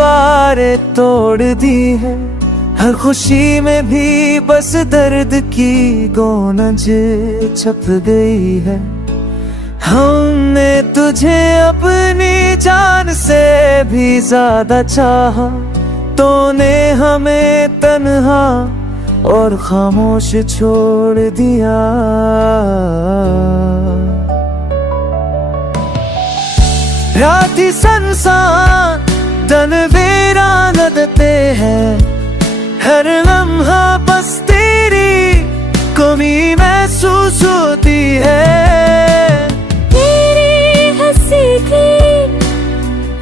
दीवारें तोड़ दी है, हर खुशी में भी बस दर्द की गोनज छप गई है। हमने तुझे अपनी जान से भी ज्यादा चाहा, तूने हमें तन्हा और खामोश छोड़ दिया। राती संसान तन वीरान नदते हैं, हर लम्हा बस तेरी कमी महसूस होती है। तेरी हंसी की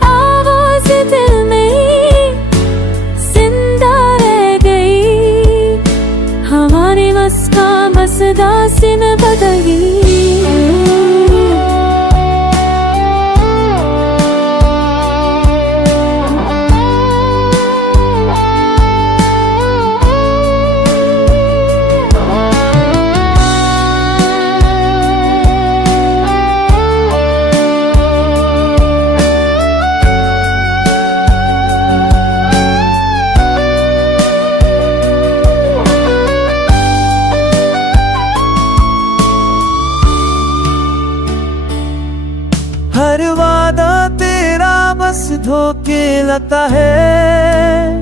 आवाज दिल में जिंदा रह गई, हमारी मस्का मसदा से न बदली। हर वादा तेरा बस धोखे लगता है,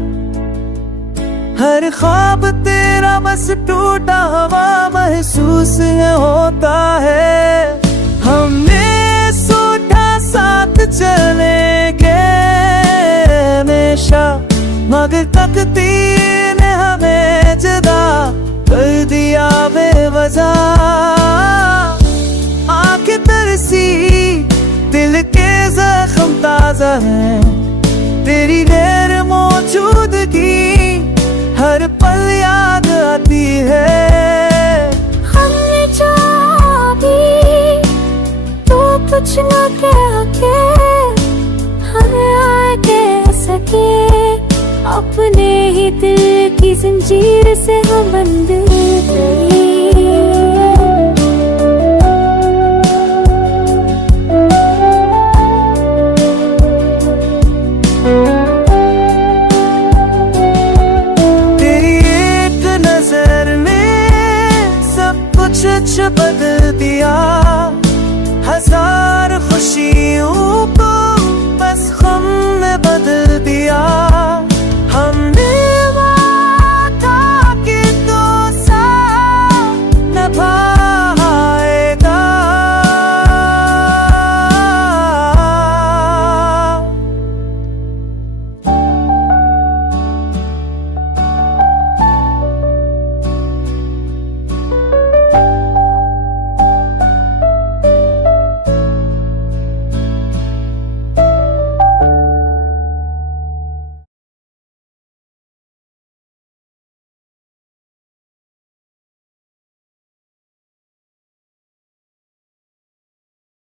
हर ख्वाब तेरा बस टूटा हुआ महसूस होता है। हमने सोचा साथ चलेंगे हमेशा, मगर तकदीर ने हमें जुदा कर दिया बेवजह। आंखें तरसी दिल के जख्म ताजा है, तेरी गैर मौजूदगी हर पल याद आती है। हमने चाहा भी तो कुछ न कह के हमें आगे सके, अपने ही दिल की जंजीर से हम बंद